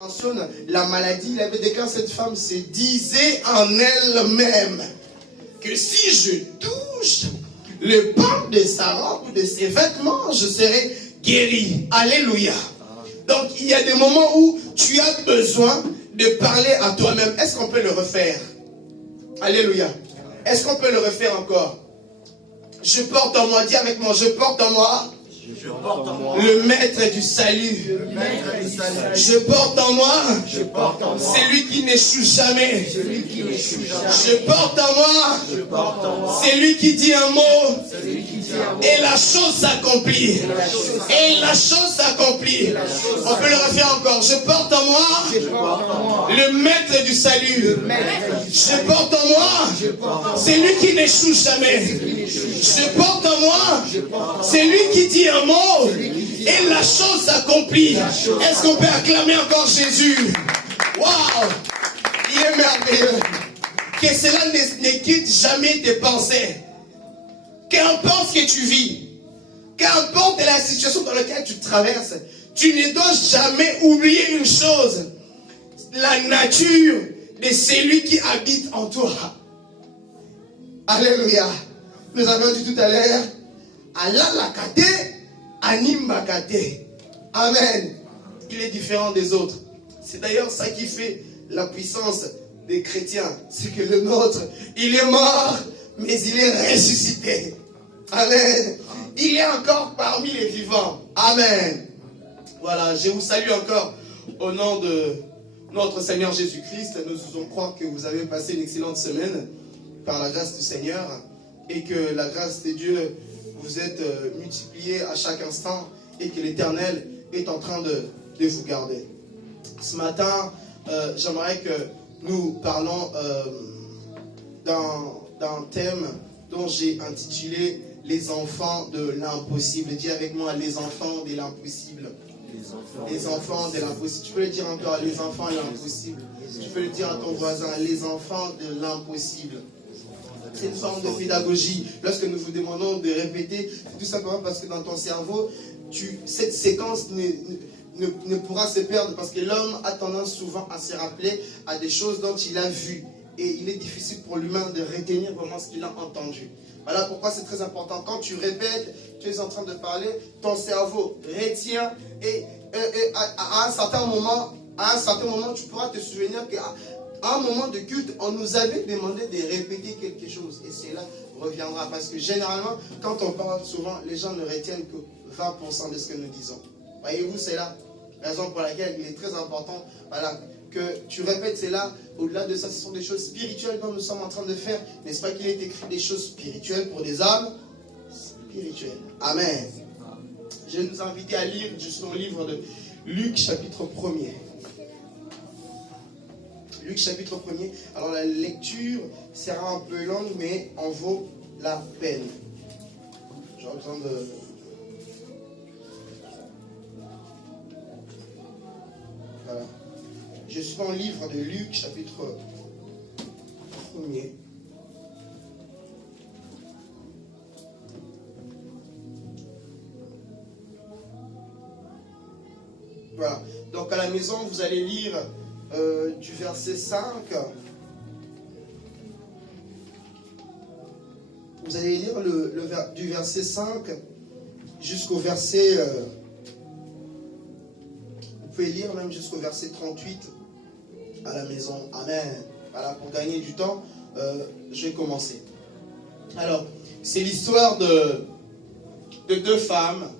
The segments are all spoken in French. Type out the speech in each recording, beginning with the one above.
mentionne la maladie, il avait déclaré, cette femme se disait en elle-même que si je touche le pan de sa robe ou de ses vêtements, je serai guéri. Alléluia. Donc il y a des moments où tu as besoin de parler à toi-même. Est-ce qu'on peut le refaire? Alléluia. Est-ce qu'on peut le refaire encore? Je porte en moi, dis avec moi, je porte en moi. Je porte en moi le maître du salut. Je porte en moi celui qui n'échoue jamais. Je porte en moi celui qui dit un mot et la chose s'accomplit. Et la chose s'accomplit. On peut le refaire encore. Je porte en moi le maître du salut. Je porte en moi celui qui n'échoue jamais. Je porte en moi celui qui dit un mot et la chose s'accomplit. Est-ce qu'on peut acclamer encore Jésus? Waouh! Il est merveilleux. Que cela ne quitte jamais tes pensées. Qu'importe ce que tu vis, qu'importe la situation dans laquelle tu traverses, tu ne dois jamais oublier une chose: la nature de celui qui habite en toi. Alléluia. Nous avons dit tout à l'heure, Allah lakate, anim makate. Amen. Il est différent des autres. C'est d'ailleurs ça qui fait la puissance des chrétiens. C'est que le nôtre, il est mort, mais il est ressuscité. Amen. Il est encore parmi les vivants. Amen. Voilà, je vous salue encore au nom de notre Seigneur Jésus-Christ. Nous osons croire que vous avez passé une excellente semaine par la grâce du Seigneur et que la grâce de Dieu vous êtes multipliée à chaque instant et que l'Éternel est en train de vous garder. Ce matin, j'aimerais que nous parlons d'un thème dont j'ai intitulé « Les enfants de l'impossible ». Dis avec moi « Les enfants de l'impossible ». Les enfants de l'impossible. Tu peux le dire encore, les enfants de l'impossible. Tu peux le dire à ton voisin, les enfants de l'impossible. C'est une forme de pédagogie. Lorsque nous vous demandons de répéter, c'est tout simplement parce que dans ton cerveau, cette séquence ne pourra se perdre parce que l'homme a tendance souvent à se rappeler à des choses dont il a vu. Et il est difficile pour l'humain de retenir vraiment ce qu'il a entendu. Voilà pourquoi c'est très important. Quand tu répètes, tu es en train de parler, ton cerveau retient et à un certain moment, tu pourras te souvenir qu'à un moment de culte, on nous avait demandé de répéter quelque chose. Et cela reviendra. Parce que généralement, quand on parle souvent, les gens ne retiennent que 20% de ce que nous disons. Voyez-vous, c'est là. Raison pour laquelle il est très important, voilà, que tu répètes cela. Au-delà de ça, ce sont des choses spirituelles dont nous sommes en train de faire. N'est-ce pas qu'il est écrit des choses spirituelles pour des âmes spirituelles? Amen. Je vais nous inviter à lire juste dans le livre de Luc, chapitre 1er. Luc, chapitre 1er. Alors la lecture sera un peu longue, mais en vaut la peine. J'aurais besoin de... Voilà. Je suis dans le livre de Luc, chapitre 1er. Voilà. Donc à la maison, vous allez lire du verset 5. Vous allez lire du verset 5 jusqu'au verset... vous pouvez lire même jusqu'au verset 38 à la maison. Amen. Voilà, pour gagner du temps, je vais commencer. Alors, c'est l'histoire de deux femmes,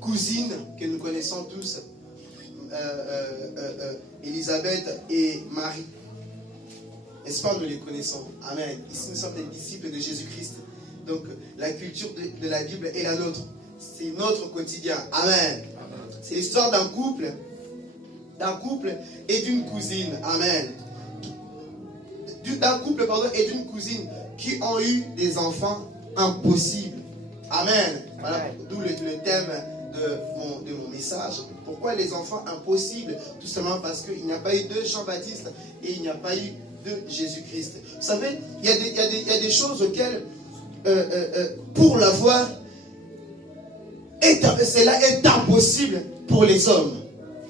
cousines que nous connaissons tous, Élisabeth et Marie. N'est-ce pas, nous les connaissons? Amen. Ici, nous sommes des disciples de Jésus-Christ. Donc, la culture de la Bible est la nôtre. C'est notre quotidien. Amen. C'est l'histoire d'un couple et d'une cousine. Amen. D'un couple, et d'une cousine qui ont eu des enfants impossibles. Amen. Voilà, d'où le thème de mon message. Pourquoi les enfants impossibles? Tout simplement parce qu'il n'y a pas eu de Jean-Baptiste et il n'y a pas eu de Jésus-Christ. Vous savez, il y a des choses auxquelles, pour l'avoir, cela est impossible. pour les hommes.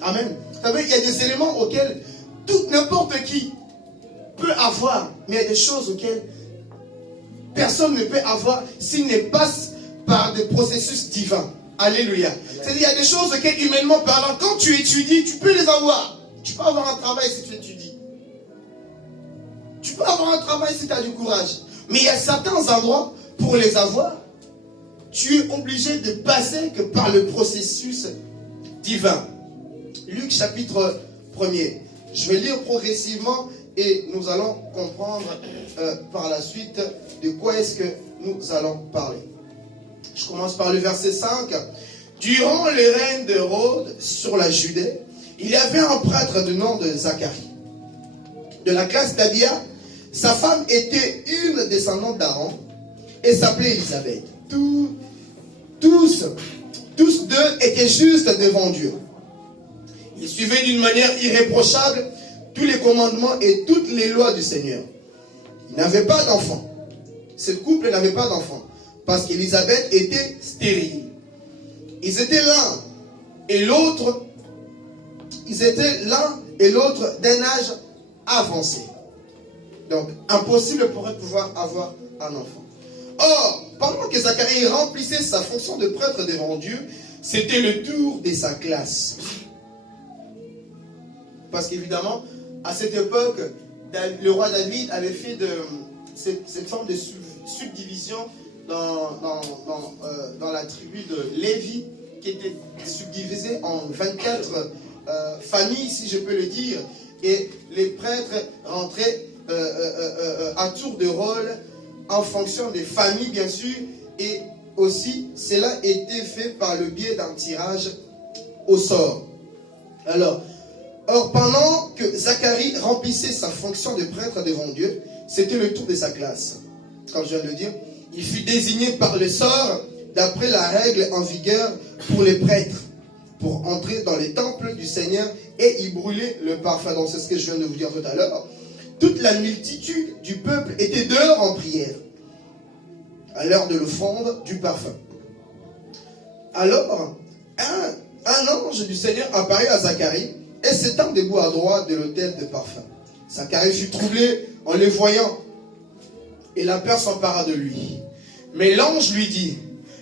Amen. Vous savez, il y a des éléments auxquels n'importe qui peut avoir, mais il y a des choses auxquelles personne ne peut avoir s'il ne passe par des processus divins. Alléluia. C'est-à-dire, il y a des choses auxquelles, humainement parlant, quand tu étudies, tu peux les avoir. Tu peux avoir un travail si tu étudies. Tu peux avoir un travail si tu as du courage. Mais il y a certains endroits, pour les avoir, tu es obligé de passer que par le processus divin. Luc chapitre 1er. Je vais lire progressivement et nous allons comprendre par la suite de quoi est-ce que nous allons parler. Je commence par le verset 5. Durant le règne d'Hérode sur la Judée, il y avait un prêtre de nom de Zacharie, de la classe d'Abia. Sa femme était une descendante d'Aaron et s'appelait Élisabeth. Tous deux étaient justes devant Dieu. Ils suivaient d'une manière irréprochable tous les commandements et toutes les lois du Seigneur. Ils n'avaient pas d'enfants. Ce couple n'avait pas d'enfants parce qu'Élisabeth était stérile. Ils étaient l'un et l'autre d'un âge avancé. Donc, impossible pour eux de pouvoir avoir un enfant. Or, pendant que Zacharie remplissait sa fonction de prêtre devant Dieu, c'était le tour de sa classe. Parce qu'évidemment, à cette époque, le roi David avait fait cette forme de subdivision dans la tribu de Lévi, qui était subdivisée en 24 familles, si je peux le dire. Et les prêtres rentraient à tour de rôle en fonction des familles, bien sûr. Et aussi, cela était fait par le biais d'un tirage au sort. Or, pendant que Zacharie remplissait sa fonction de prêtre devant Dieu, c'était le tour de sa classe. Comme je viens de le dire, il fut désigné par le sort d'après la règle en vigueur pour les prêtres, pour entrer dans les temples du Seigneur et y brûler le parfum. Donc c'est ce que je viens de vous dire tout à l'heure. Toute la multitude du peuple était dehors en prière, à l'heure de l'offrande du parfum. Alors, un ange du Seigneur apparut à Zacharie et s'étend debout à droite de l'autel de parfum. Zacharie fut troublé en les voyant, et la peur s'empara de lui. Mais l'ange lui dit,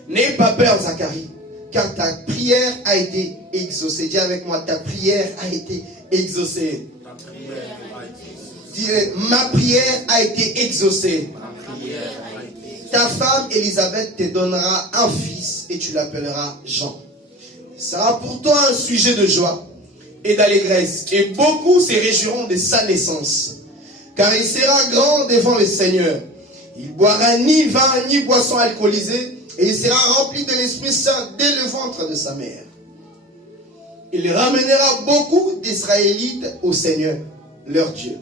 n'aie pas peur, Zacharie, car ta prière a été exaucée. Dis avec moi, ta prière a été exaucée. Dis, ma prière a été exaucée. Ta femme Élisabeth te donnera un fils et tu l'appelleras Jean. Ce sera pour toi un sujet de joie et d'allégresse, et beaucoup se réjouiront de sa naissance, car il sera grand devant le Seigneur. Il boira ni vin ni boisson alcoolisée, et il sera rempli de l'Esprit Saint dès le ventre de sa mère. Il ramènera beaucoup d'Israélites au Seigneur, leur Dieu.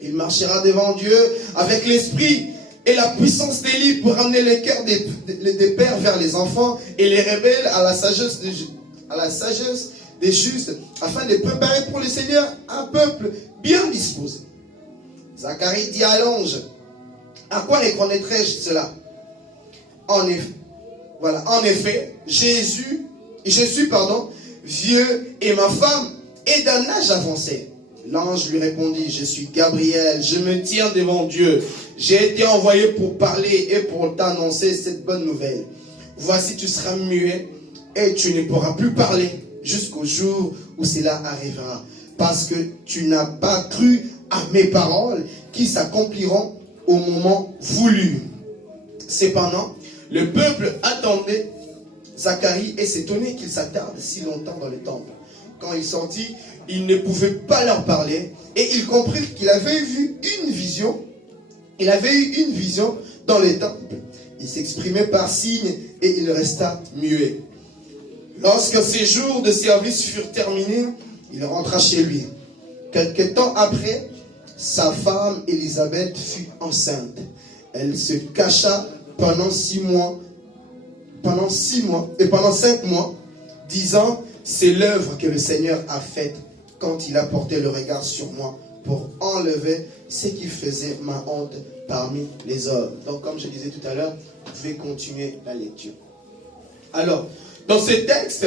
Il marchera devant Dieu avec l'esprit et la puissance d'Élie pour ramener les cœurs des pères vers les enfants et les rebelles à la sagesse des justes, afin de préparer pour le Seigneur un peuple bien disposé. Zacharie dit à l'ange, à quoi reconnaîtrai-je cela? En effet, je suis vieux et ma femme est d'un âge avancé. L'ange lui répondit, je suis Gabriel, je me tiens devant Dieu. J'ai été envoyé pour parler et pour t'annoncer cette bonne nouvelle. Voici, tu seras muet et tu ne pourras plus parler jusqu'au jour où cela arrivera. Parce que tu n'as pas cru à mes paroles qui s'accompliront au moment voulu. Cependant, le peuple attendait Zacharie et s'étonnait qu'il s'attarde si longtemps dans le temple. Quand il sortit, il ne pouvait pas leur parler et il comprit qu'il avait vu une vision. Il avait eu une vision dans les temples. Il s'exprimait par signes et il resta muet. Lorsque ses jours de service furent terminés, il rentra chez lui. Quelque temps après, sa femme Élisabeth fut enceinte. Elle se cacha pendant 5 mois, disant, c'est l'œuvre que le Seigneur a faite quand il a porté le regard sur moi pour enlever ce qui faisait ma honte parmi les hommes. Donc, comme je disais tout à l'heure, je vais continuer la lecture. Alors, dans ce texte,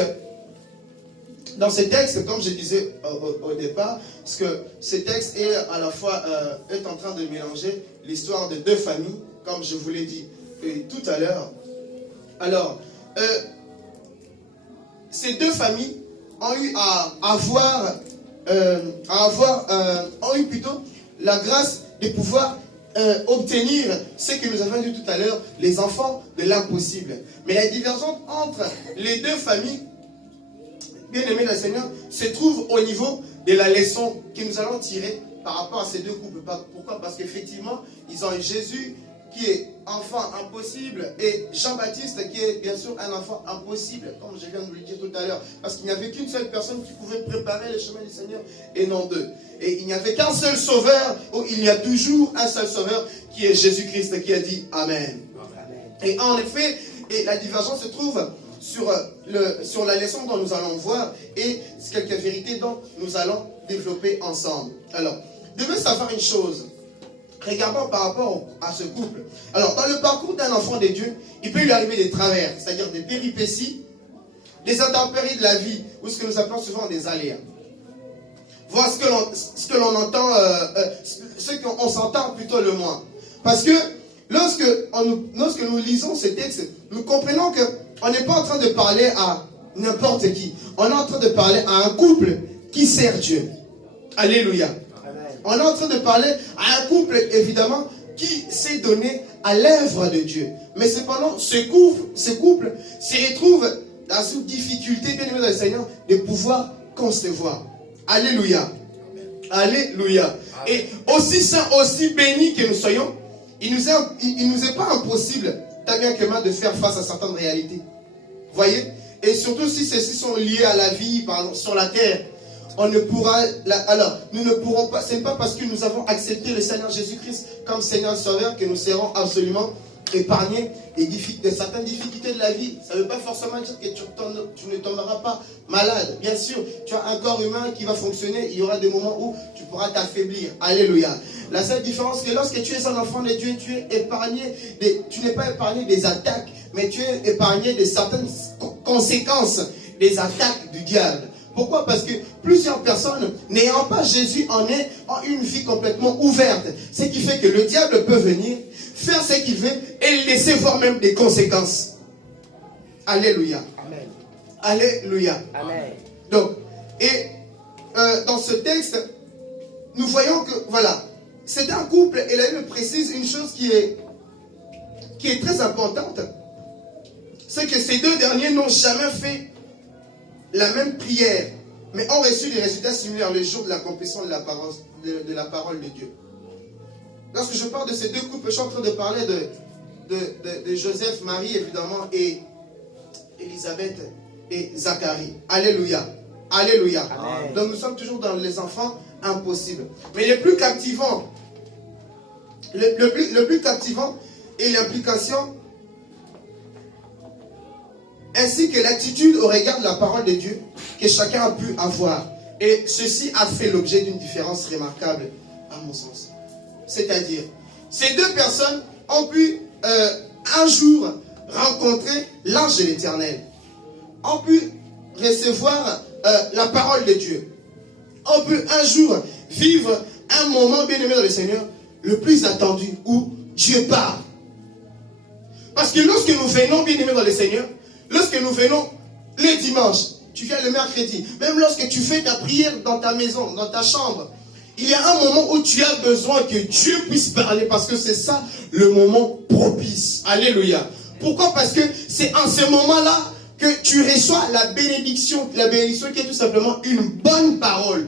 dans ces textes, comme je disais au départ, parce que ces textes est à la fois est en train de mélanger l'histoire de deux familles, comme je vous l'ai dit tout à l'heure. Alors, ces deux familles ont eu ont eu plutôt la grâce de pouvoir obtenir ce que nous avons dit tout à l'heure, les enfants de l'impossible. Mais la divergence entre les deux familles, bien aimés dans le Seigneur, se trouve au niveau de la leçon que nous allons tirer par rapport à ces deux couples. Pourquoi? Parce qu'effectivement, ils ont eu Jésus qui est enfant impossible et Jean-Baptiste qui est bien sûr un enfant impossible, comme je viens de vous le dire tout à l'heure. Parce qu'il n'y avait qu'une seule personne qui pouvait préparer le chemin du Seigneur et non deux. Et il n'y avait qu'un seul sauveur, ou il y a toujours un seul sauveur qui est Jésus-Christ qui a dit Amen. Amen. Et en effet, la divergence se trouve sur la leçon dont nous allons voir et quelques vérités dont nous allons développer ensemble. Alors, vous devez savoir une chose. Regardons par rapport à ce couple. Alors, dans le parcours d'un enfant de Dieu, il peut lui arriver des travers, c'est-à-dire des péripéties, des intempéries de la vie, ou ce que nous appelons souvent des aléas. Voilà ce que l'on entend, ce qu'on s'entend plutôt le moins. Parce que lorsque nous lisons ces textes, nous comprenons qu'on n'est pas en train de parler à n'importe qui. On est en train de parler à un couple qui sert Dieu. Alléluia. On est en train de parler à un couple, évidemment, qui s'est donné à l'œuvre de Dieu. Mais cependant, ce couple se retrouve dans une difficulté, bien aimé dans le Seigneur, de pouvoir concevoir. Alléluia. Alléluia. Et aussi saint, aussi béni que nous soyons, il nous est pas impossible, tant bien que mal, de faire face à certaines réalités. Voyez? Et surtout si celles-ci sont liées à la vie, par exemple, sur la terre. Nous ne pourrons pas, ce n'est pas parce que nous avons accepté le Seigneur Jésus-Christ comme Seigneur Sauveur que nous serons absolument épargnés de certaines difficultés de la vie. Ça ne veut pas forcément dire que tu ne tomberas pas malade. Bien sûr, tu as un corps humain qui va fonctionner, il y aura des moments où tu pourras t'affaiblir. Alléluia. La seule différence, c'est que lorsque tu es un enfant de Dieu, tu n'es pas épargné des attaques, mais tu es épargné de certaines conséquences des attaques du diable. Pourquoi? Parce que plusieurs personnes, n'ayant pas Jésus en eux, ont une vie complètement ouverte. Ce qui fait que le diable peut venir, faire ce qu'il veut et laisser voir même des conséquences. Alléluia. Amen. Alléluia. Amen. Donc, dans ce texte, nous voyons que, voilà, c'est un couple, et la Bible précise une chose qui est très importante. C'est que ces deux derniers n'ont jamais fait la même prière, mais ont reçu des résultats similaires le jour de l'accomplissement de la parole de Dieu. Lorsque je parle de ces deux couples, je suis en train de parler de Joseph, Marie évidemment, et Élisabeth et Zacharie. Alléluia. Alléluia. Amen. Donc nous sommes toujours dans les enfants impossibles. Mais le plus captivant, le plus captivant est l'implication ainsi que l'attitude au regard de la parole de Dieu que chacun a pu avoir. Et ceci a fait l'objet d'une différence remarquable, à mon sens. C'est-à-dire, ces deux personnes ont pu un jour rencontrer l'ange de l'Éternel, ont pu recevoir la parole de Dieu, ont pu un jour vivre un moment bien aimé dans le Seigneur, le plus attendu, où Dieu parle. Parce que lorsque nous venons bien aimé dans le Seigneur, lorsque nous venons les dimanches, tu viens le mercredi, même lorsque tu fais ta prière dans ta maison, dans ta chambre, il y a un moment où tu as besoin que Dieu puisse parler, parce que c'est ça le moment propice. Alléluia. Pourquoi? Parce que c'est en ce moment-là que tu reçois la bénédiction qui est tout simplement une bonne parole.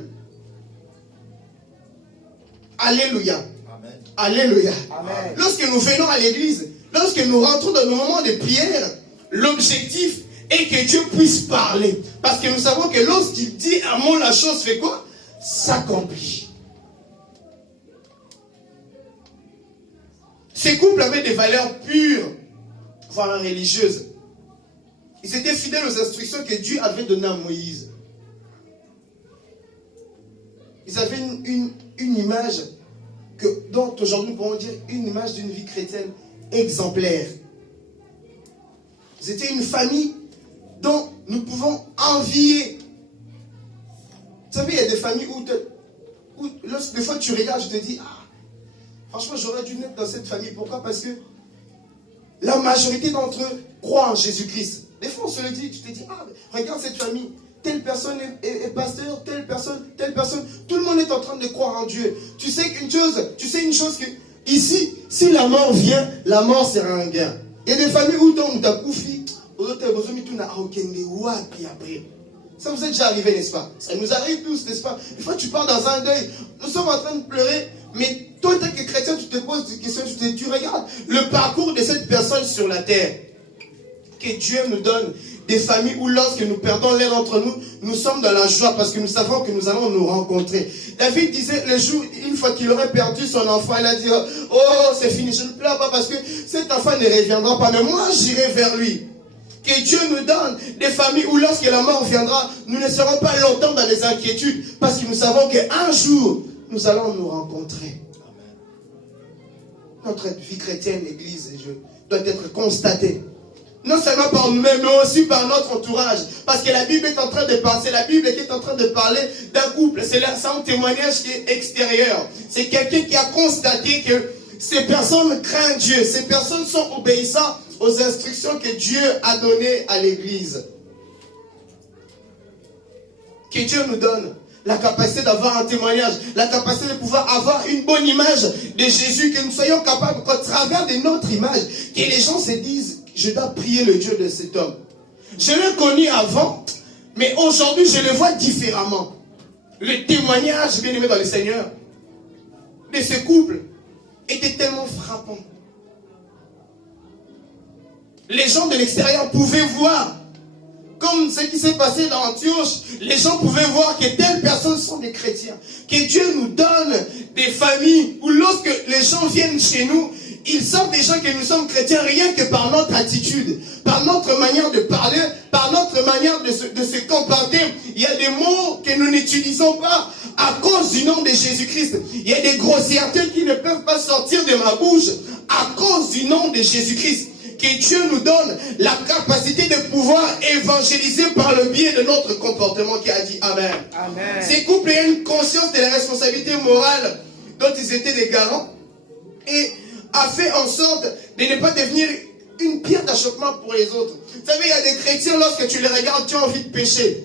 Alléluia. Amen. Alléluia. Amen. Lorsque nous venons à l'église, lorsque nous rentrons dans nos moments de prière, l'objectif est que Dieu puisse parler. Parce que nous savons que lorsqu'il dit un mot, la chose fait quoi? S'accomplit. Ces couples avaient des valeurs pures, voire religieuses. Ils étaient fidèles aux instructions que Dieu avait données à Moïse. Ils avaient une image dont aujourd'hui nous pouvons dire une image d'une vie chrétienne exemplaire. Ils étaient une famille dont nous pouvons envier savez, il y a des familles où des fois tu regardes, je te dis, ah, franchement, j'aurais dû naître dans cette famille. Pourquoi? Parce que la majorité d'entre eux croient en Jésus-Christ. Des fois, on se le dit, tu te dis, ah, regarde cette famille. Telle personne est pasteur, telle personne. Tout le monde est en train de croire en Dieu. Tu sais une chose que ici, si la mort vient, la mort sera un gain. Il y a des familles où on t'a couffé, ça vous est déjà arrivé, n'est-ce pas? Ça nous arrive tous, n'est-ce pas? Une fois tu pars dans un deuil, nous sommes en train de pleurer, mais toi, en tant que chrétien, tu te poses des questions, tu regardes le parcours de cette personne sur la terre. Que Dieu nous donne des familles où lorsque nous perdons l'un d'entre nous, nous sommes dans la joie parce que nous savons que nous allons nous rencontrer. David disait, le jour, une fois qu'il aurait perdu son enfant, il a dit, oh, c'est fini, je ne pleure pas parce que cet enfant ne reviendra pas, mais moi j'irai vers lui. Que Dieu nous donne des familles où lorsque la mort viendra, nous ne serons pas longtemps dans les inquiétudes parce que nous savons qu'un jour, nous allons nous rencontrer. Notre vie chrétienne, l'église, doit être constatée. Non seulement par nous-mêmes, mais aussi par notre entourage. Parce que la Bible est en train de passer, la Bible est en train de parler d'un couple. C'est un témoignage qui est extérieur. C'est quelqu'un qui a constaté que ces personnes craignent Dieu. Ces personnes sont obéissantes aux instructions que Dieu a données à l'église. Que Dieu nous donne la capacité d'avoir un témoignage, la capacité de pouvoir avoir une bonne image de Jésus, que nous soyons capables, qu'au travers de notre image, que les gens se disent, je dois prier le Dieu de cet homme. Je l'ai connu avant, mais aujourd'hui je le vois différemment. Le témoignage, bien aimé dans le Seigneur, de ce couple était tellement frappant. Les gens de l'extérieur pouvaient voir, comme ce qui s'est passé dans Antioche, les gens pouvaient voir que telles personnes sont des chrétiens. Que Dieu nous donne des familles où lorsque les gens viennent chez nous, ils savent déjà que nous sommes chrétiens rien que par notre attitude, par notre manière de parler, par notre manière de se comporter. Il y a des mots que nous n'utilisons pas à cause du nom de Jésus-Christ. Il y a des grossièretés qui ne peuvent pas sortir de ma bouche à cause du nom de Jésus-Christ. Que Dieu nous donne la capacité de pouvoir évangéliser par le biais de notre comportement, qui a dit Amen. Amen. Ces couples ont une conscience de la responsabilité morale dont ils étaient des garants et a fait en sorte de ne pas devenir une pierre d'achoppement pour les autres. Vous savez, il y a des chrétiens, lorsque tu les regardes, tu as envie de pécher.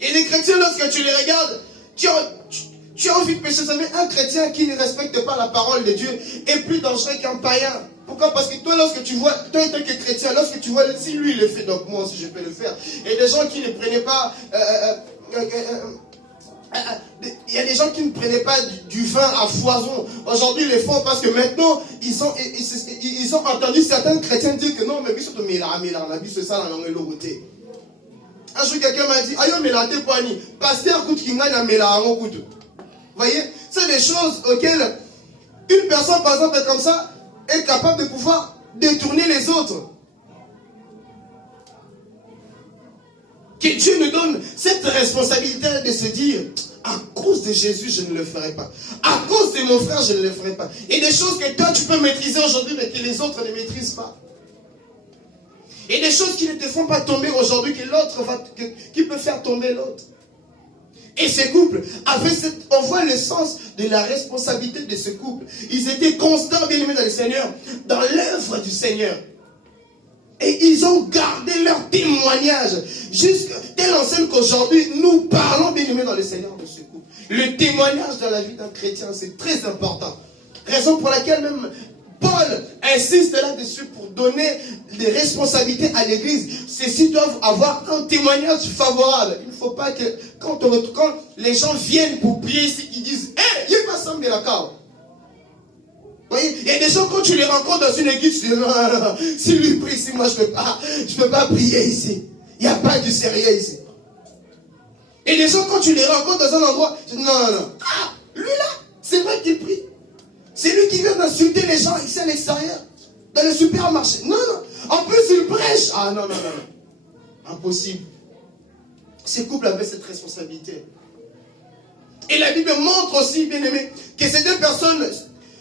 Et les chrétiens, lorsque tu les regardes, tu as envie de pécher. Vous savez, un chrétien qui ne respecte pas la parole de Dieu est plus dangereux qu'un païen. Pourquoi? Parce que toi, lorsque tu vois, toi en tant que chrétien, lorsque tu vois, si lui le fait, donc moi aussi je peux le faire. Et des gens qui ne prenaient pas... il y a des gens qui ne prenaient pas du vin à foison. Aujourd'hui, ils le font parce que maintenant, ils ont entendu certains chrétiens dire que non, mais biso to mela biso ça la langue logoté. Un jour, quelqu'un m'a dit, ayo mela te poani, pasteur kout kinga na mela ngo kout. Voyez, c'est des choses auxquelles une personne, par exemple, comme ça, est capable de pouvoir détourner les autres. Que Dieu nous donne cette responsabilité de se dire, à cause de Jésus, je ne le ferai pas. À cause de mon frère, je ne le ferai pas. Et des choses que toi, tu peux maîtriser aujourd'hui, mais que les autres ne maîtrisent pas. Et des choses qui ne te font pas tomber aujourd'hui, que l'autre qui peut faire tomber l'autre. Et ces couples, on voit le sens de la responsabilité de ce couple. Ils étaient constants, bien aimés dans le Seigneur, dans l'œuvre du Seigneur. Et ils ont gardé leur témoignage. Jusqu'à telle enseigne qu'aujourd'hui, nous parlons, bien aimés dans le Seigneur, de ce couple. Le témoignage dans la vie d'un chrétien, c'est très important. Raison pour laquelle même Paul insiste là-dessus pour donner des responsabilités à l'église. Ceux-ci doivent avoir un témoignage favorable. Il ne faut pas que, quand les gens viennent pour prier ici, qu'ils disent, hé, il n'y a pas ça, mais la carte. Vous voyez, il y a des gens, quand tu les rencontres dans une église, tu dis, non, si lui prie ici, moi je ne peux pas prier ici. Il n'y a pas du sérieux ici. Et les gens, quand tu les rencontres dans un endroit, tu dis, non. Ah, lui là, c'est vrai qu'il prie. C'est lui qui vient d'insulter les gens ici à l'extérieur, dans le supermarché. Non. En plus, il prêche. Ah non. Impossible. Ces couples avaient cette responsabilité. Et la Bible montre aussi, bien aimé, que ces deux personnes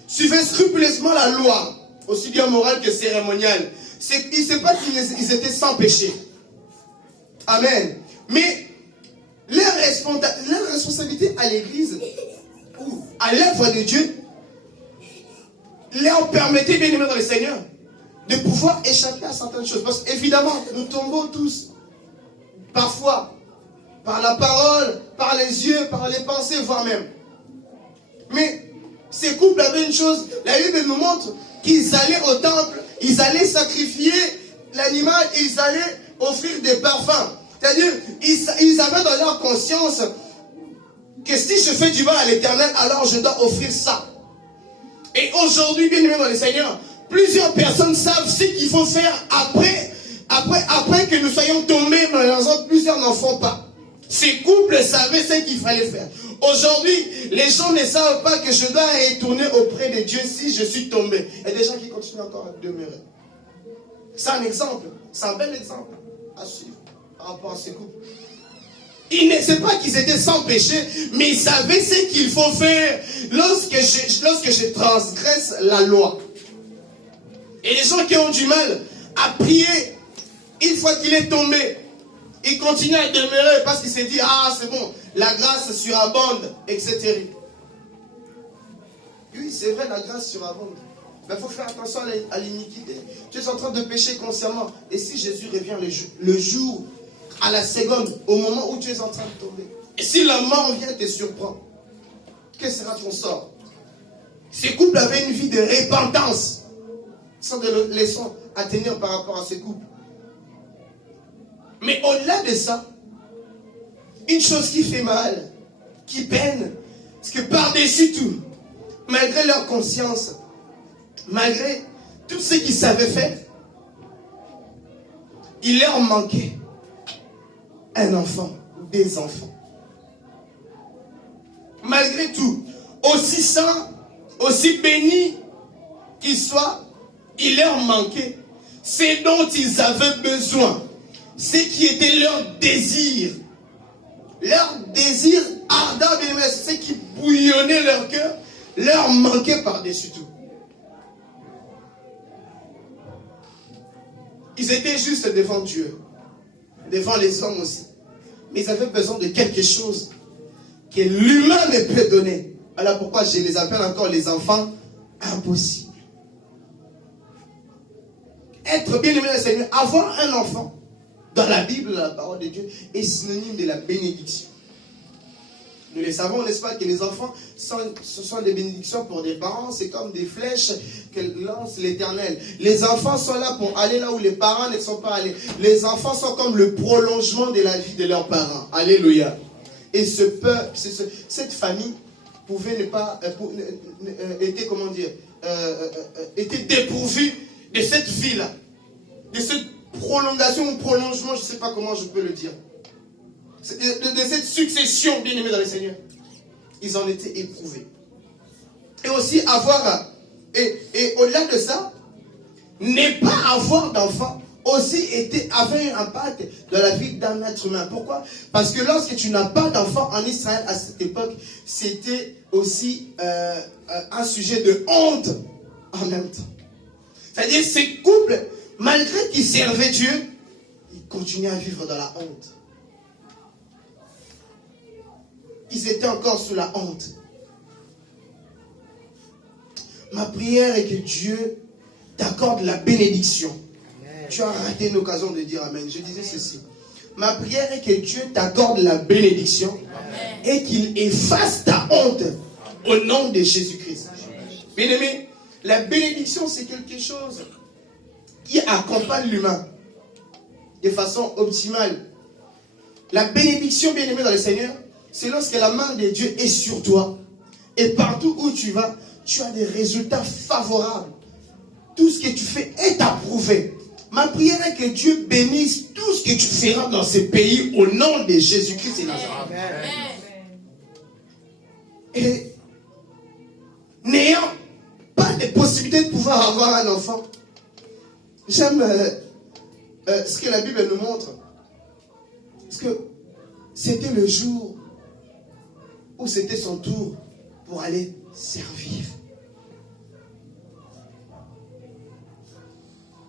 suivaient scrupuleusement la loi, aussi bien morale que cérémoniale. Il ne sait pas qu'ils étaient sans péché. Amen. Mais leur responsabilité à l'église, ou à l'œuvre de Dieu, leur permettait, bien aimé dans le Seigneur, de pouvoir échapper à certaines choses. Parce qu'évidemment, nous tombons tous, parfois, par la parole, par les yeux, par les pensées, voire même. Mais ces couples avaient une chose, la Bible nous montre qu'ils allaient au temple, ils allaient sacrifier l'animal, ils allaient offrir des parfums. C'est-à-dire, ils avaient dans leur conscience que si je fais du mal à l'Éternel, alors je dois offrir ça. Et aujourd'hui, bien aimé dans le Seigneur, plusieurs personnes savent ce qu'il faut faire après que nous soyons tombés, malheureusement, plusieurs n'en font pas. Ces couples savaient ce qu'il fallait faire. Aujourd'hui, les gens ne savent pas que je dois retourner auprès de Dieu si je suis tombé. Il y a des gens qui continuent encore à demeurer. C'est un exemple, c'est un bel exemple à suivre par rapport à ces couples. Ils ne savaient pas qu'ils étaient sans péché, mais ils savaient ce qu'il faut faire lorsque je transgresse la loi. Et les gens qui ont du mal à prier, une fois qu'il est tombé, il continue à demeurer parce qu'il s'est dit, ah c'est bon, la grâce surabonde, etc. Oui, c'est vrai, la grâce surabonde. Mais il faut faire attention à l'iniquité. Tu es en train de pécher consciemment. Et si Jésus revient le jour, à la seconde, au moment où tu es en train de tomber, et si la mort vient te surprendre, quel sera ton sort? Ces couples avaient une vie de repentance. Sans de leçons à tenir par rapport à ces couples. Mais au-delà de ça, une chose qui fait mal, qui peine, c'est que par-dessus tout, malgré leur conscience, malgré tout ce qu'ils savaient faire, il leur manquait un enfant ou des enfants. Malgré tout, aussi saints, aussi bénis qu'ils soient, il leur manquait ce dont ils avaient besoin, ce qui était leur désir ardent, ce qui bouillonnait leur cœur, leur manquait par-dessus tout. Ils étaient juste devant Dieu, devant les hommes aussi. Mais ils avaient besoin de quelque chose que l'humain ne peut donner. Alors pourquoi je les appelle encore les enfants impossibles. Être bien aimé dans le Seigneur, avoir un enfant, dans la Bible, la parole de Dieu, est synonyme de la bénédiction. Nous le savons, n'est-ce pas, que les enfants, ce sont des bénédictions pour des parents, c'est comme des flèches que lance l'Éternel. Les enfants sont là pour aller là où les parents ne sont pas allés. Les enfants sont comme le prolongement de la vie de leurs parents. Alléluia. Et ce peuple, cette famille pouvait ne pas, était dépourvue de cette vie-là, de cette prolongation ou prolongement, je ne sais pas comment je peux le dire, de cette succession, bien aimée dans le Seigneur. Ils en étaient éprouvés. Et aussi avoir, et au-delà de ça, ne pas avoir d'enfant aussi avait un impact dans la vie d'un être humain. Pourquoi? Parce que lorsque tu n'as pas d'enfant en Israël à cette époque, c'était aussi un sujet de honte en même temps. C'est-à-dire ces couples, malgré qu'ils servaient Dieu, ils continuaient à vivre dans la honte. Ils étaient encore sous la honte. Ma prière est que Dieu t'accorde la bénédiction. Amen. Tu as raté une occasion de dire Amen. Je disais ceci. Ma prière est que Dieu t'accorde la bénédiction. Amen. Et qu'il efface ta honte. Amen. Au nom de Jésus-Christ. Bien-aimé, la bénédiction, c'est quelque chose qui accompagne l'humain de façon optimale. La bénédiction, bien-aimé dans le Seigneur, c'est lorsque la main de Dieu est sur toi. Et partout où tu vas, tu as des résultats favorables. Tout ce que tu fais est approuvé. Ma prière est que Dieu bénisse tout ce que tu feras dans ce pays au nom de Jésus-Christ et Nazareth. Et n'ayant pas de possibilité de pouvoir avoir un enfant, j'aime ce que la Bible nous montre. Parce que c'était le jour où c'était son tour pour aller servir.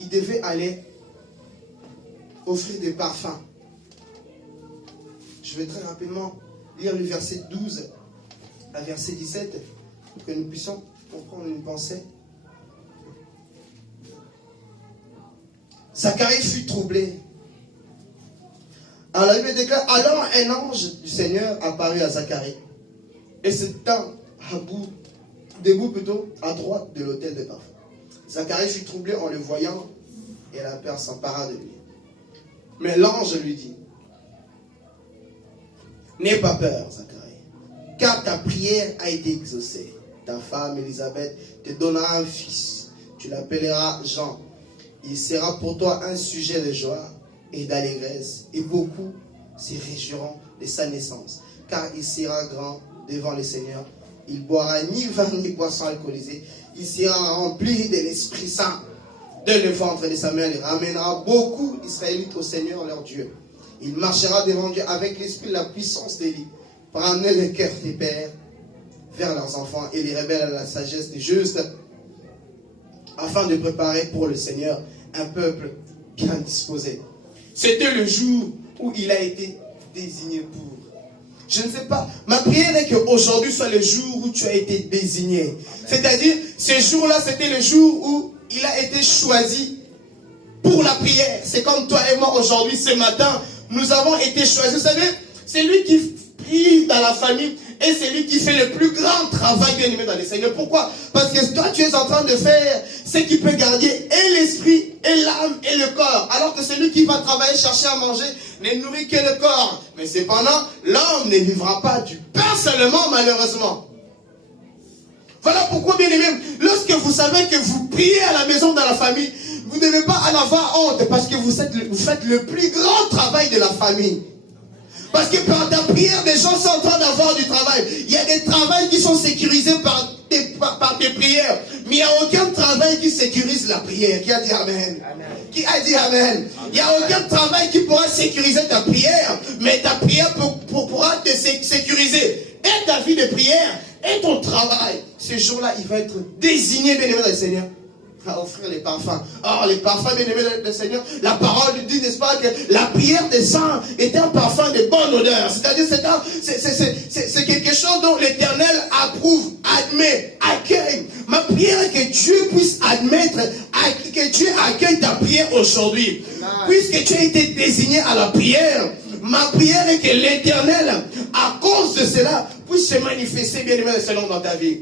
Il devait aller offrir des parfums. Je vais très rapidement lire le verset 12 à verset 17 pour que nous puissions comprendre une pensée. Zacharie fut troublé. Alors la Bible déclare, alors un ange du Seigneur apparut à Zacharie et se tint debout à droite de l'autel de parfum. Zacharie fut troublé en le voyant et la peur s'empara de lui. Mais l'ange lui dit, n'aie pas peur, Zacharie, car ta prière a été exaucée. Ta femme Élisabeth te donnera un fils. Tu l'appelleras Jean. Il sera pour toi un sujet de joie et d'allégresse, et beaucoup se réjouiront de sa naissance, car il sera grand devant le Seigneur. Il boira ni vin ni boisson alcoolisée. Il sera rempli de l'Esprit Saint. De le ventre de sa mère, il ramènera beaucoup d'Israélites au Seigneur leur Dieu. Il marchera devant Dieu avec l'esprit de la puissance d'Élie, pour amener le cœur des pères vers leurs enfants et les rebelles à la sagesse des justes, afin de préparer pour le Seigneur un peuple bien disposé. C'était le jour où il a été désigné pour. Je ne sais pas, ma prière est qu'aujourd'hui soit le jour où tu as été désigné. C'est-à-dire, ce jour-là, c'était le jour où il a été choisi pour la prière. C'est comme toi et moi aujourd'hui, ce matin, nous avons été choisis. Vous savez, c'est lui qui prie dans la famille et c'est lui qui fait le plus grand travail bien aimé dans les Seigneurs. Pourquoi? Parce que toi, tu es en train de faire ce qui peut garder et l'esprit, et l'âme, et le corps. Alors que celui qui va travailler, chercher à manger, ne nourrit que le corps. Mais cependant, l'homme ne vivra pas du pain seulement, malheureusement. Voilà pourquoi, bien aimé, lorsque vous savez que vous priez à la maison, dans la famille, vous ne devez pas en avoir honte, parce que vous faites le plus grand travail de la famille. Parce que par ta prière, des gens sont en train d'avoir du travail. Il y a des travails qui sont sécurisés par tes prières. Mais il n'y a aucun travail qui sécurise la prière. Qui a dit Amen? Amen. Qui a dit Amen? Il n'y a aucun travail qui pourra sécuriser ta prière. Mais ta prière pourra te sécuriser. Et ta vie de prière, et ton travail. Ce jour-là, il va être désigné, bien aimé dans le Seigneur, à offrir les parfums. Or, les parfums, bien aimés du Seigneur, la parole dit, n'est-ce pas, que la prière des saints est un parfum de bonne odeur. C'est-à-dire, c'est quelque chose dont l'Éternel approuve, admet, accueille. Ma prière est que Dieu puisse admettre, que Dieu accueille ta prière aujourd'hui. Puisque tu as été désigné à la prière, ma prière est que l'Éternel, à cause de cela, puisse se manifester, bien aimé, selon dans ta vie.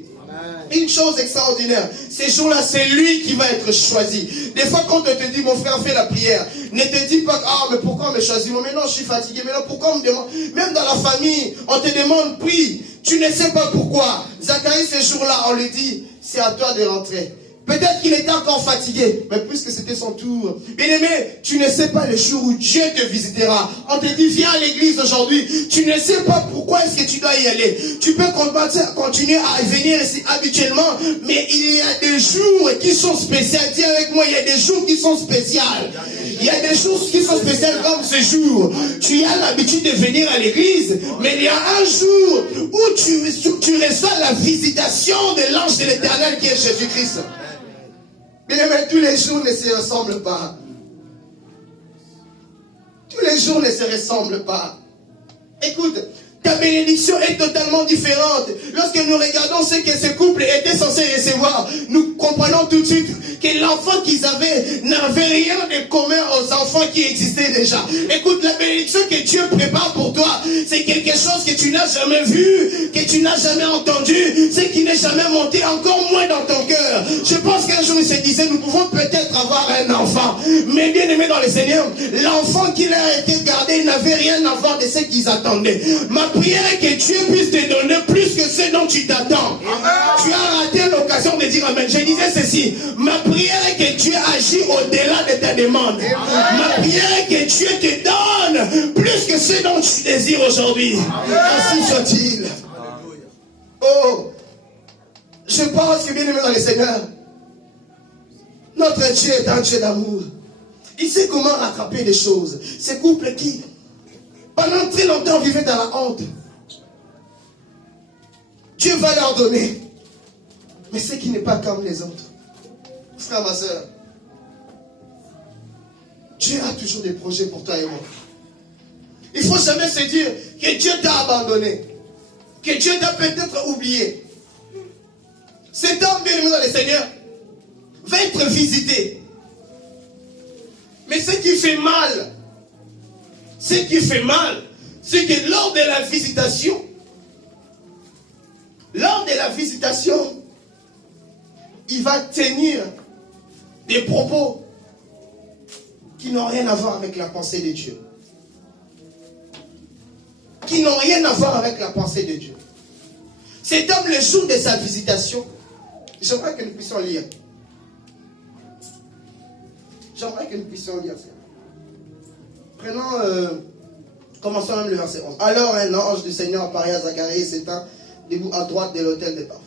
Une chose extraordinaire, ces jours-là, c'est lui qui va être choisi. Des fois, quand on te dit, mon frère, fais la prière, ne te dis pas, ah, mais pourquoi on me choisit? Mais non, je suis fatigué. Mais non, pourquoi on me demande? Même dans la famille, on te demande, prie. Tu ne sais pas pourquoi. Zacharie, ces jours-là, on lui dit, c'est à toi de rentrer. Peut-être qu'il était encore fatigué, mais puisque c'était son tour. Bien-aimé, tu ne sais pas le jour où Dieu te visitera. On te dit, viens à l'église aujourd'hui. Tu ne sais pas pourquoi est-ce que tu dois y aller. Tu peux continuer à venir ici habituellement, mais il y a des jours qui sont spéciaux. Dis avec moi, il y a des jours qui sont spéciaux. Il y a des choses qui sont spéciales comme ce jour. Tu as l'habitude de venir à l'église, mais il y a un jour où tu reçois la visitation de l'ange de l'Éternel qui est Jésus-Christ. Bien aimé, tous les jours ne se ressemblent pas. Tous les jours ne se ressemblent pas. Écoute, ta bénédiction est totalement différente. Lorsque nous regardons ce que ce couple était censé recevoir, nous comprenons tout de suite que l'enfant qu'ils avaient n'avait rien de commun aux enfants qui existaient déjà. Écoute, la bénédiction que Dieu prépare pour toi, c'est quelque chose que tu n'as jamais vu, que tu n'as jamais entendu, c'est qui n'est jamais monté, encore moins dans ton cœur. Je pense qu'un jour il se disait, nous pouvons peut-être avoir un enfant, mais bien aimé dans le Seigneur, l'enfant qui leur a été gardé n'avait rien à voir de ce qu'ils attendaient. Ma prière est que Dieu puisse te donner plus que ce dont tu t'attends. Tu as raté l'occasion de dire Amen. Je disais ceci, ma prière est que Dieu agit au-delà de ta demande. Ma prière est que Dieu te donne plus que ce dont tu désires aujourd'hui. Ainsi soit-il. Oh, je pense que bien aimé dans le Seigneur, notre Dieu est un Dieu d'amour. Il sait comment rattraper les choses. Ces couples qui pendant très longtemps vivaient dans la honte, Dieu va leur donner. Mais ce qui n'est pas comme les autres. Frère, ma soeur, Dieu a toujours des projets pour toi et moi. Il ne faut jamais se dire que Dieu t'a abandonné, que Dieu t'a peut-être oublié. Cet homme bien-aimé dans le Seigneur va être visité. Mais ce qui fait mal, c'est que lors de la visitation, il va tenir des propos qui n'ont rien à voir avec la pensée de Dieu. Qui n'ont rien à voir avec la pensée de Dieu. Cet homme, le jour de sa visitation, j'aimerais que nous puissions lire. Commençons même le verset 11. Alors un ange du Seigneur apparut à Zacharie et s'étint debout à droite de l'autel des parfums.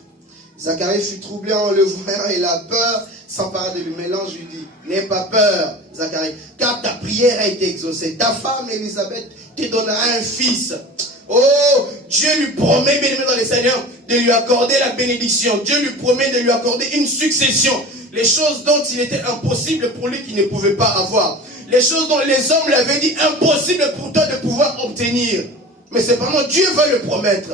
Zacharie fut troublé en le voyant et la peur s'empara de lui. Mais l'ange lui dit, n'aie pas peur, Zacharie, car ta prière a été exaucée. Ta femme Élisabeth te donnera un fils. Oh, Dieu lui promet, bien aimé dans le Seigneur, de lui accorder la bénédiction. Dieu lui promet de lui accorder une succession. Les choses dont il était impossible pour lui qu'il ne pouvait pas avoir. Les choses dont les hommes lui avaient dit impossible pour toi de pouvoir obtenir. Mais cependant, Dieu va le promettre.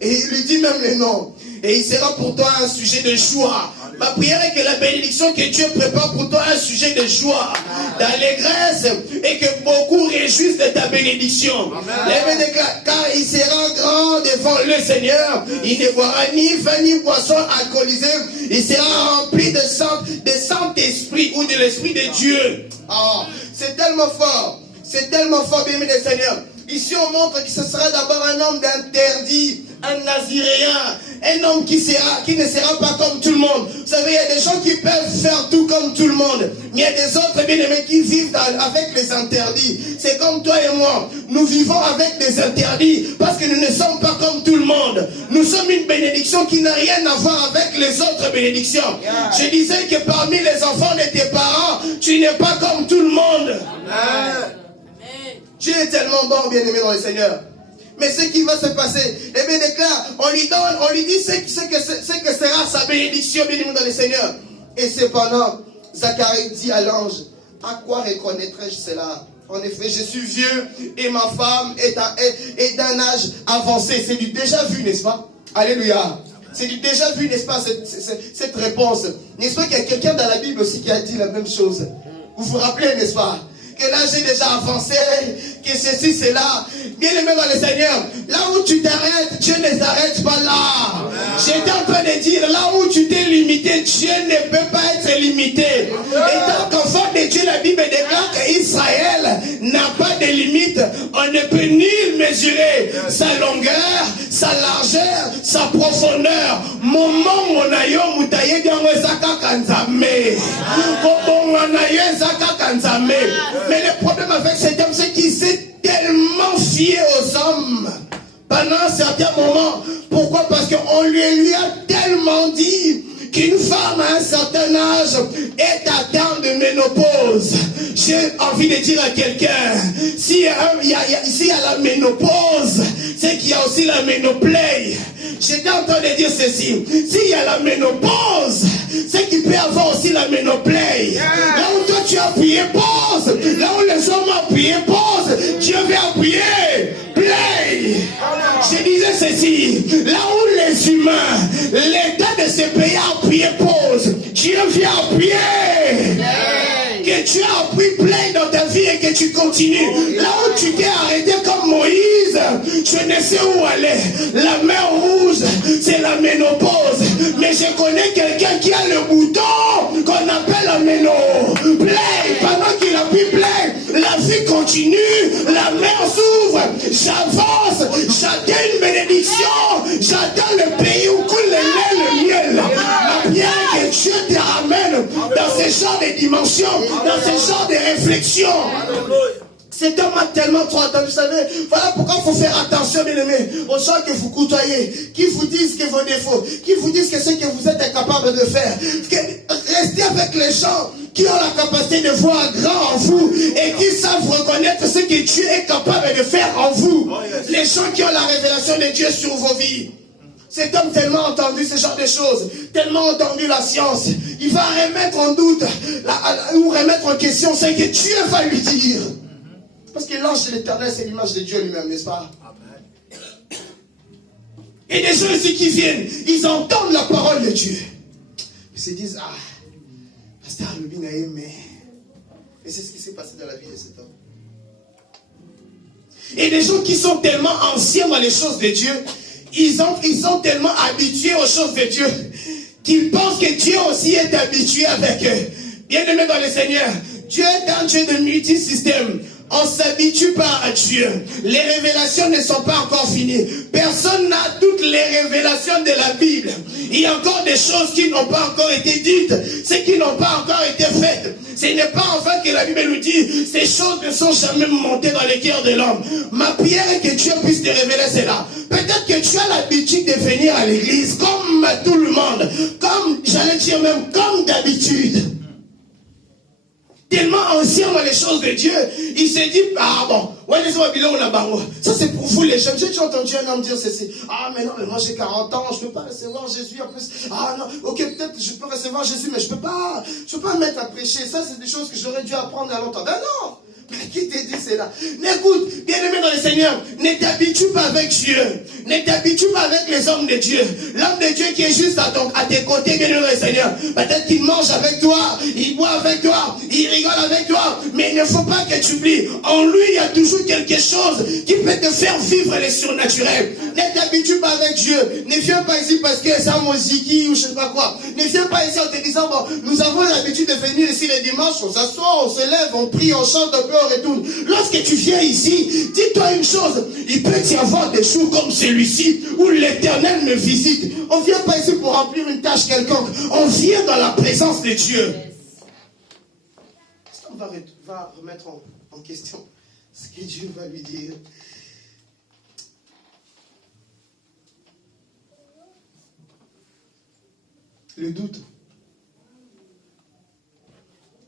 Et il lui dit même le nom. Et il sera pour toi un sujet de joie. Ma prière est que la bénédiction que Dieu prépare pour toi un sujet de joie, d'allégresse, et que beaucoup réjouissent de ta bénédiction. Car il sera grand devant le Seigneur. Il ne boira ni vin ni boisson alcoolisée. Il sera rempli de Saint-Esprit ou de l'Esprit de Dieu. Oh, c'est tellement fort. C'est tellement fort, bien aimé des Seigneurs. Ici, on montre que ce sera d'abord un homme d'interdit, un naziréen, un homme qui ne sera pas comme tout le monde. Vous savez, il y a des gens qui peuvent faire tout comme tout le monde. Mais il y a des autres bien-aimés qui vivent avec les interdits. C'est comme toi et moi. Nous vivons avec des interdits parce que nous ne sommes pas comme tout le monde. Nous sommes une bénédiction qui n'a rien à voir avec les autres bénédictions. Je disais que parmi les enfants de tes parents, tu n'es pas comme tout le monde. Amen. Dieu est tellement bon, bien-aimé dans le Seigneur. Mais ce qui va se passer, eh bien, déclare, on lui dit ce que sera sa bénédiction, bien-aimé dans le Seigneur. Et cependant, Zacharie dit à l'ange, à quoi reconnaîtrai-je cela? En effet, je suis vieux et ma femme est d'un âge avancé. C'est du déjà vu, n'est-ce pas? Alléluia. C'est du déjà vu, n'est-ce pas, cette réponse. N'est-ce pas qu'il y a quelqu'un dans la Bible aussi qui a dit la même chose? Vous vous rappelez, n'est-ce pas? Que là j'ai déjà avancé, que ceci, cela. Bien aimé dans le Seigneur, là où tu t'arrêtes, Dieu ne s'arrête pas là. J'étais en train de dire, là où tu t'es limité, Dieu ne peut pas être limité. Et tant qu'enfant de Dieu, la Bible déclare qu'Israël n'a pas de limite. On ne peut ni mesurer sa longueur, sa largeur, sa profondeur. Moment mon ayo mutaye diango zaka kanzame. Kobonga nayo zaka kanzame. Mais le problème avec cet homme, c'est qu'il s'est tellement fié aux hommes pendant un certain moment. Pourquoi? Parce qu'on lui a tellement dit qu'une femme à un certain âge est atteinte de ménopause. J'ai envie de dire à quelqu'un, s'il y a la ménopause, c'est qu'il y a aussi la ménoplay. J'étais en train de dire ceci. S'il y a la ménopause, c'est qu'il peut y avoir aussi la ménoplay. Là où toi tu as appuyé pause, là où les hommes ont appuyé pause, Dieu veut appuyer play. Je disais ceci. Là où les humains, l'état de ce pays a appuyé pause, Dieu vient appuyer. Que tu as appris play dans ta vie et que tu continues. Là où tu t'es arrêté comme Moïse, je ne sais où aller. La mer rouge, c'est la ménopause. Mais je connais quelqu'un qui a le bouton qu'on appelle la ménoplay. Pendant qu'il appuie play, la vie continue, la mer s'ouvre, j'avance, j'atteins une bénédiction, j'atteins le pays où coule le lait, le miel. La prière que Dieu te ramène dans ce genre de dimensions, dans ce genre de réflexion. Cet homme a tellement trop attendu, vous savez. Voilà pourquoi il faut faire attention, bien aimés, aux gens que vous côtoyez, qui vous disent que vos défauts, qui vous disent que ce que vous êtes incapable de faire. Restez avec les gens qui ont la capacité de voir grand en vous et qui savent reconnaître ce que Dieu est capable de faire en vous. Les gens qui ont la révélation de Dieu sur vos vies. Cet homme tellement entendu ce genre de choses, tellement entendu la science, il va remettre en doute ou remettre en question ce que Dieu va lui dire. Parce que l'ange de l'Éternel, c'est l'image de Dieu lui-même, n'est-ce pas? Et des gens ici qui viennent, ils entendent la parole de Dieu. Ils se disent, ah, Pasteur Lubin a aimé. Et c'est ce qui s'est passé dans la vie de cet homme. Et des gens qui sont tellement anciens dans les choses de Dieu, ils sont tellement habitués aux choses de Dieu, qu'ils pensent que Dieu aussi est habitué avec eux. Bien-aimés dans le Seigneur, Dieu est un Dieu de multisystème. On ne s'habitue pas à Dieu. Les révélations ne sont pas encore finies. Personne n'a toutes les révélations de la Bible. Il y a encore des choses qui n'ont pas encore été dites, celles qui n'ont pas encore été faites. Ce n'est pas enfin que la Bible nous dit, ces choses ne sont jamais montées dans le cœur de l'homme. Ma prière est que Dieu puisse te révéler cela. Peut-être que tu as l'habitude de venir à l'église comme tout le monde, comme, j'allais dire même, comme d'habitude. Tellement ancien dans les choses de Dieu, il s'est dit, ah bon, ça c'est pour vous les jeunes. J'ai déjà entendu un homme dire ceci. Ah mais non, mais moi j'ai 40 ans, je ne peux pas recevoir Jésus en plus. Ah non, ok, peut-être je peux recevoir Jésus, mais je ne peux pas me mettre à prêcher. Ça c'est des choses que j'aurais dû apprendre à longtemps. Ben non! Mais qui t'a dit cela? Écoute, bien-aimé dans le Seigneur, ne t'habitue pas avec Dieu. Ne t'habitue pas avec les hommes de Dieu. L'homme de Dieu qui est juste à tes côtés, bien-aimé dans le Seigneur. Peut-être qu'il mange avec toi, il boit avec toi, il rigole avec toi. Mais il ne faut pas que tu oublies. En lui, il y a toujours quelque chose qui peut te faire vivre les surnaturels. Ne t'habitue pas avec Dieu. Ne viens pas ici parce que c'est un moziki ou je ne sais pas quoi. Ne viens pas ici en te disant, bon, nous avons l'habitude de venir ici les dimanches, on s'assoit, on se lève, on prie, on chante un peu, on retourne. Lorsque tu viens ici, dis-toi une chose, il peut y avoir des jours comme celui-ci où l'Éternel me visite. On ne vient pas ici pour remplir une tâche quelconque, on vient dans la présence de Dieu. Est-ce qu'on va remettre en question ce que Dieu va lui dire? Le doute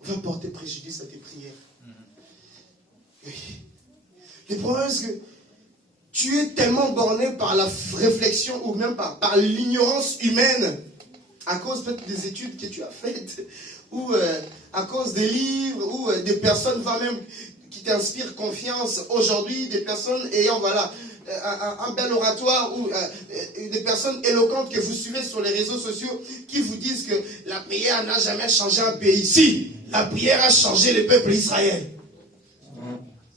va porter préjudice à tes prières. Oui. Le problème, c'est que tu es tellement borné par la réflexion ou même par l'ignorance humaine, à cause peut-être des études que tu as faites, ou à cause des livres, ou des personnes même qui t'inspirent confiance aujourd'hui, des personnes ayant un bel oratoire, ou des personnes éloquentes que vous suivez sur les réseaux sociaux qui vous disent que la prière n'a jamais changé un pays. Si, la prière a changé le peuple d'Israël. Il ne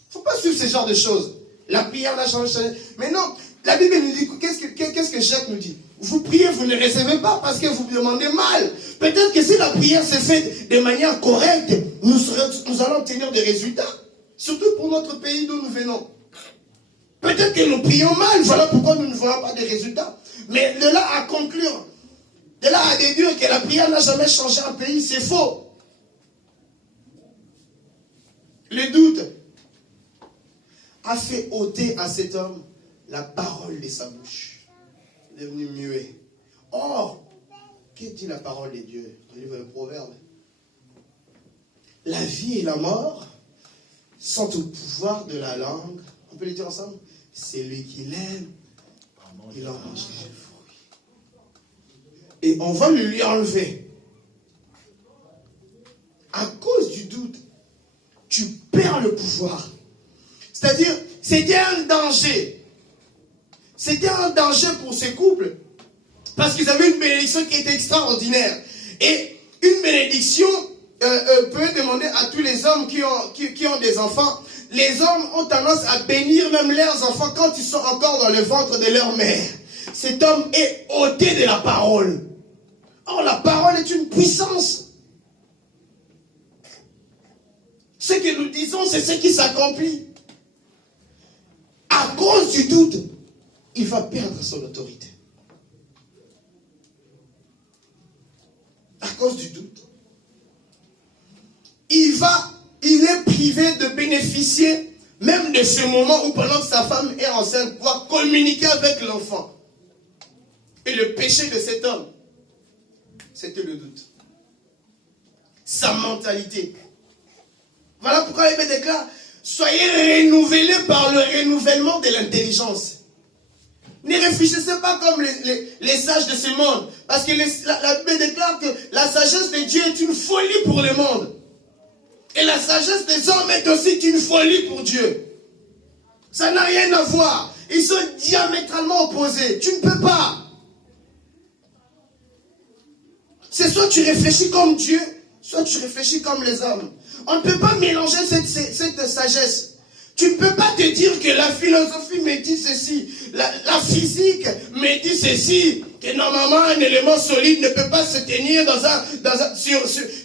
faut pas suivre ce genre de choses. La prière n'a changé. Mais non, la Bible nous dit, qu'est-ce que Jacques nous dit? Vous priez, vous ne recevez pas parce que vous demandez mal. Peut-être que si la prière s'est faite de manière correcte, nous allons obtenir des résultats. Surtout pour notre pays d'où nous venons. Peut-être que nous prions mal, voilà pourquoi nous ne voyons pas de résultats. Mais de là à conclure, de là à déduire que la prière n'a jamais changé un pays, c'est faux. Le doute a fait ôter à cet homme la parole de sa bouche. Il est devenu muet. Or, que dit la parole de Dieu dans le livre de Proverbes? La vie et la mort sont au pouvoir de la langue. On peut les dire ensemble? C'est lui qui l'aime, il en mange les fruits. Et on va le lui enlever. À cause du doute, tu perds le pouvoir. C'est-à-dire, c'était un danger. C'était un danger pour ces couples. Parce qu'ils avaient une bénédiction qui était extraordinaire. Et une bénédiction peut demander à tous les hommes qui ont des enfants. Les hommes ont tendance à bénir même leurs enfants quand ils sont encore dans le ventre de leur mère. Cet homme est ôté de la parole. Or, la parole est une puissance. Ce que nous disons, c'est ce qui s'accomplit. À cause du doute, il va perdre son autorité. À cause du doute. Il est privé de bénéficier même de ce moment où pendant que sa femme est enceinte, pouvoir communiquer avec l'enfant. Et le péché de cet homme, c'était le doute. Sa mentalité. Voilà pourquoi il me déclare, soyez renouvelés par le renouvellement de l'intelligence. Ne réfléchissez pas comme les sages de ce monde. Parce que la Bible déclare que la sagesse de Dieu est une folie pour le monde. Et la sagesse des hommes est aussi une folie pour Dieu. Ça n'a rien à voir. Ils sont diamétralement opposés. Tu ne peux pas. C'est soit tu réfléchis comme Dieu, soit tu réfléchis comme les hommes. On ne peut pas mélanger cette sagesse. Tu ne peux pas te dire que la philosophie me dit ceci, la physique me dit ceci, que normalement un élément solide ne peut pas se tenir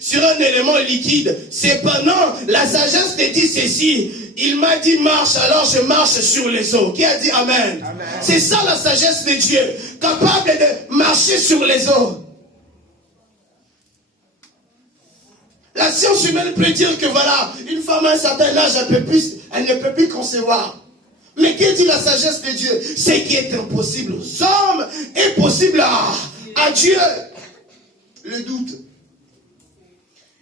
sur un élément liquide. C'est pas non, la sagesse te dit ceci. Il m'a dit marche, alors je marche sur les eaux. Qui a dit amen? Amen. C'est ça la sagesse de Dieu, capable de marcher sur les eaux. La science humaine peut dire que voilà, une femme à un certain âge, elle ne peut plus concevoir. Mais qu'est-ce que dit la sagesse de Dieu? Ce qui est impossible aux hommes est possible à Dieu. Le doute.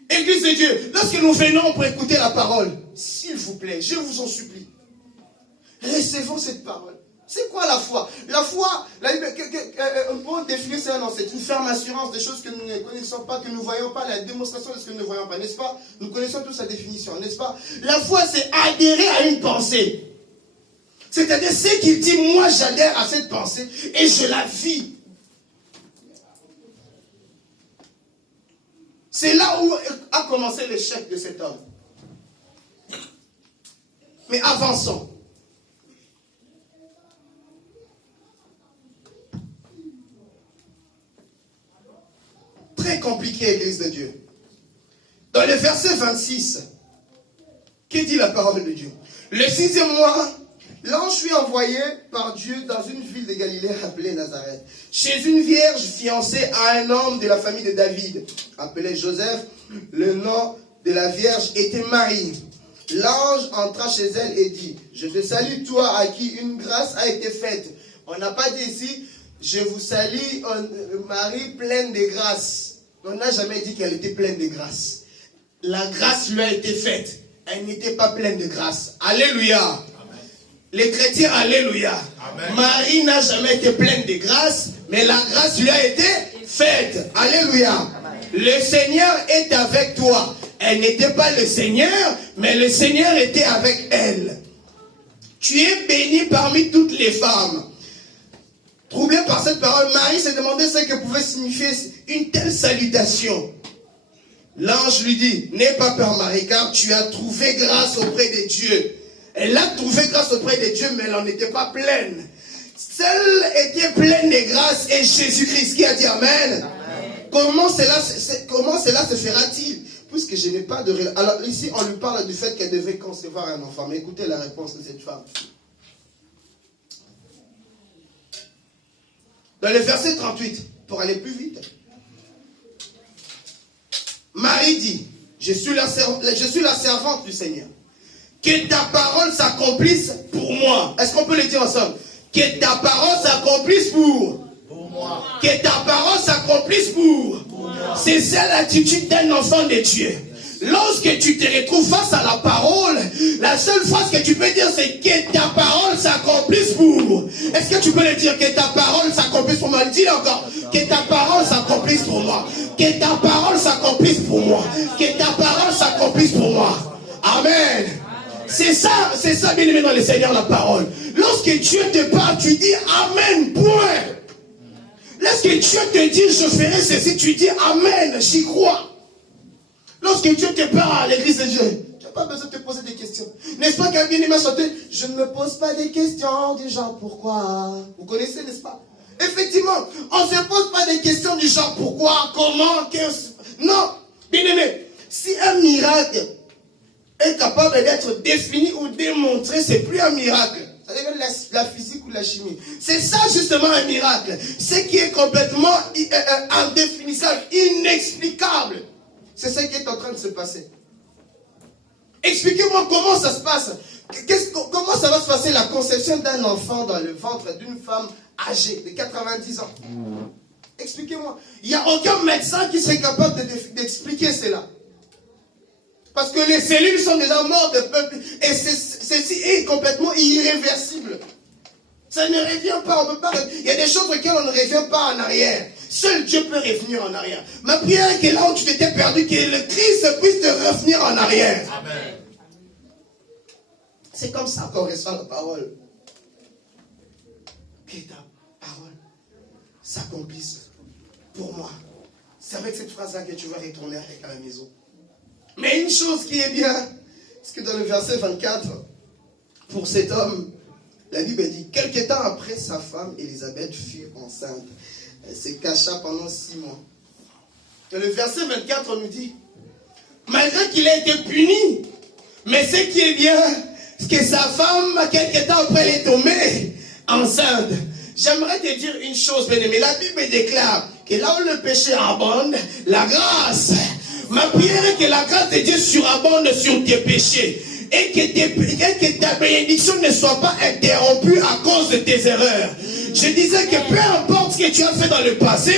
Église de Dieu, lorsque nous venons pour écouter la parole, s'il vous plaît, je vous en supplie, recevons cette parole. C'est quoi la foi? La foi, on peut définir ça, non, c'est une ferme assurance des choses que nous ne connaissons pas, que nous ne voyons pas, la démonstration de ce que nous ne voyons pas, n'est-ce pas? Nous connaissons tous sa définition, n'est-ce pas? La foi, c'est adhérer à une pensée. C'est-à-dire, ce qu'il dit, moi j'adhère à cette pensée et je la vis. C'est là où a commencé l'échec de cet homme. Mais avançons. Très compliqué, Église de Dieu. Dans le verset 26, qu'est-ce dit la parole de Dieu? Le 6e mois, l'ange fut envoyé par Dieu dans une ville de Galilée appelée Nazareth, chez une vierge fiancée à un homme de la famille de David, appelé Joseph. Le nom de la vierge était Marie. L'ange entra chez elle et dit, je te salue toi à qui une grâce a été faite. On n'a pas dit ici, je vous salue Marie pleine de grâce. On n'a jamais dit qu'elle était pleine de grâce. La grâce lui a été faite. Elle n'était pas pleine de grâce. Alléluia. Amen. Les chrétiens, alléluia. Amen. Marie n'a jamais été pleine de grâce, mais la grâce lui a été faite. Alléluia. Amen. Le Seigneur est avec toi. Elle n'était pas le Seigneur, mais le Seigneur était avec elle. Tu es bénie parmi toutes les femmes. Troublé par cette parole, Marie s'est demandé ce que pouvait signifier une telle salutation. L'ange lui dit, n'aie pas peur Marie, car tu as trouvé grâce auprès de Dieu. Elle a trouvé grâce auprès de Dieu, mais elle n'en était pas pleine. Celle était pleine de grâce et Jésus-Christ qui a dit Amen. Amen. Comment cela se fera-t-il? Puisque je n'ai pas de... Alors ici, on lui parle du fait qu'elle devait concevoir un enfant. Mais écoutez la réponse de cette femme. Dans le verset 38, pour aller plus vite, Marie dit, je suis la servante du Seigneur. Que ta parole s'accomplisse pour moi. Est-ce qu'on peut le dire ensemble? Que ta parole s'accomplisse pour moi. Que ta parole s'accomplisse pour moi. C'est ça l'attitude d'un enfant de Dieu. Lorsque tu te retrouves face à la parole, la seule phrase que tu peux dire, c'est que ta parole s'accomplisse pour. Est-ce que tu peux le dire, que ta parole s'accomplisse pour moi? Dis encore, que ta parole s'accomplisse pour moi. Que ta parole s'accomplisse pour moi. Que ta parole s'accomplisse pour moi. Amen. C'est ça, bien aimé dans le Seigneur, la parole. Lorsque Dieu te parle, tu dis Amen, point. Lorsque Dieu te dit, je ferai ceci, tu dis Amen, j'y crois. Lorsque Dieu te parle à l'église de Dieu, tu n'as pas besoin de te poser des questions. N'est-ce pas qu'un bien-aimé a chanté, je ne me pose pas des questions du genre pourquoi. Vous connaissez, n'est-ce pas? Effectivement, on ne se pose pas des questions du genre pourquoi, comment, qu'est-ce. Non, bien-aimé, si un miracle est capable d'être défini ou démontré, c'est plus un miracle. Ça devient la physique ou la chimie. C'est ça justement un miracle. Ce qui est complètement indéfinissable, inexplicable. C'est ce qui est en train de se passer. Expliquez-moi comment ça se passe. Comment ça va se passer la conception d'un enfant dans le ventre d'une femme âgée de 90 ans. Expliquez-moi. Il n'y a aucun médecin qui serait capable d'expliquer cela. Parce que les cellules sont déjà mortes et ceci est complètement irréversible. Ça ne revient pas, on peut pas. Il y a des choses auxquelles on ne revient pas en arrière. Seul Dieu peut revenir en arrière. Ma prière est que là où tu t'étais perdu, que le Christ puisse te revenir en arrière. Amen. C'est comme ça qu'on reçoit la parole. Que ta parole s'accomplisse pour moi. C'est avec cette phrase-là que tu vas retourner à la maison. Mais une chose qui est bien, c'est que dans le verset 24, pour cet homme, la Bible dit, quelque temps après, sa femme, Élisabeth, fut enceinte. Elle se cacha pendant 6 mois. Et le verset 24 nous dit, malgré qu'il a été puni, mais ce qui est bien, c'est que sa femme, quelque temps après, elle est tombée enceinte. J'aimerais te dire une chose, bien-aimé. La Bible déclare que là où le péché abonde, la grâce. Ma prière est que la grâce de Dieu surabonde sur tes péchés. Et que ta bénédiction ne soit pas interrompue à cause de tes erreurs. Je disais que peu importe ce que tu as fait dans le passé,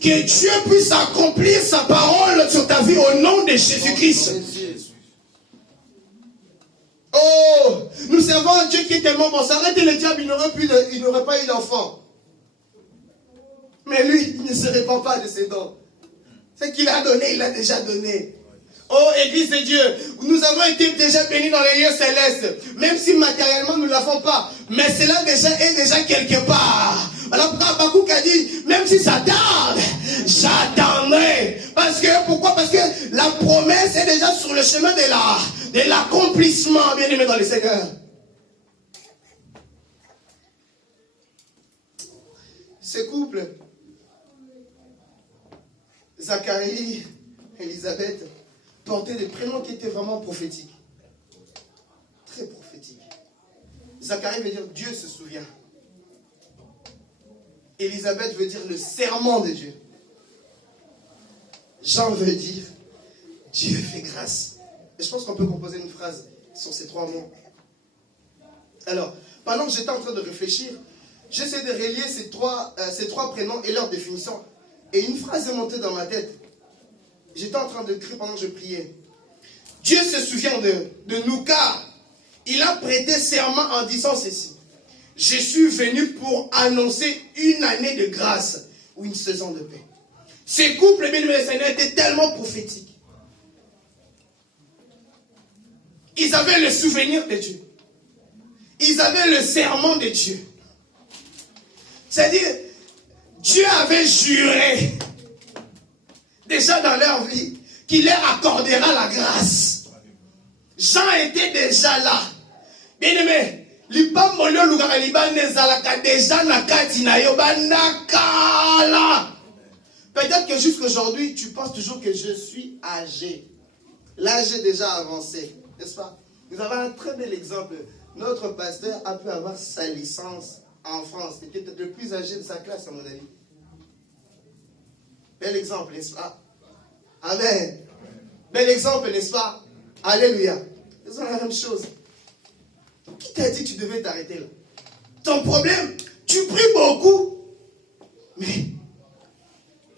que Dieu puisse accomplir sa parole sur ta vie au nom de Jésus-Christ. Oh, nous servons un Dieu qui est tellement bon. S'arrêtez le diable, il n'aurait pas eu d'enfant. Mais lui, il ne se répand pas de ses dons. Ce qu'il a donné, il a déjà donné. Oh, Église de Dieu, nous avons été déjà bénis dans les lieux célestes. Même si matériellement nous ne l'avons pas. Mais cela est déjà quelque part. Alors, Habakkuk a dit, même si ça tarde, j'attendrai. Pourquoi? Parce que la promesse est déjà sur le chemin de l'accomplissement, bien aimé dans le Seigneur. Ce couple, Zacharie, Élisabeth, portaient des prénoms qui étaient vraiment prophétiques. Très prophétiques. Zacharie veut dire Dieu se souvient. Élisabeth veut dire le serment de Dieu. Jean veut dire Dieu fait grâce. Et je pense qu'on peut composer une phrase sur ces 3 mots. Alors, pendant que j'étais en train de réfléchir, j'essaie de relier ces trois prénoms et leur définition. Et une phrase est montée dans ma tête. J'étais en train de crier pendant que je priais. Dieu se souvient de nous car il a prêté serment en disant ceci. Je suis venu pour annoncer une année de grâce ou une saison de paix. Ces couples, bien aimés, le Seigneur, étaient tellement prophétiques. Ils avaient le souvenir de Dieu. Ils avaient le serment de Dieu. C'est-à-dire, Dieu avait juré, déjà dans leur vie, qu'il leur accordera la grâce. Jean était déjà là. Bien aimé, peut-être que jusqu'aujourd'hui, tu penses toujours que je suis âgé. L'âge est déjà avancé, n'est-ce pas? Nous avons un très bel exemple. Notre pasteur a pu avoir sa licence en France. Il était peut-être le plus âgé de sa classe, à mon avis. Bel exemple, n'est-ce pas? Amen. Bel exemple, n'est-ce pas? Alléluia. C'est la même chose. Qui t'a dit que tu devais t'arrêter là? Ton problème, tu pries beaucoup, mais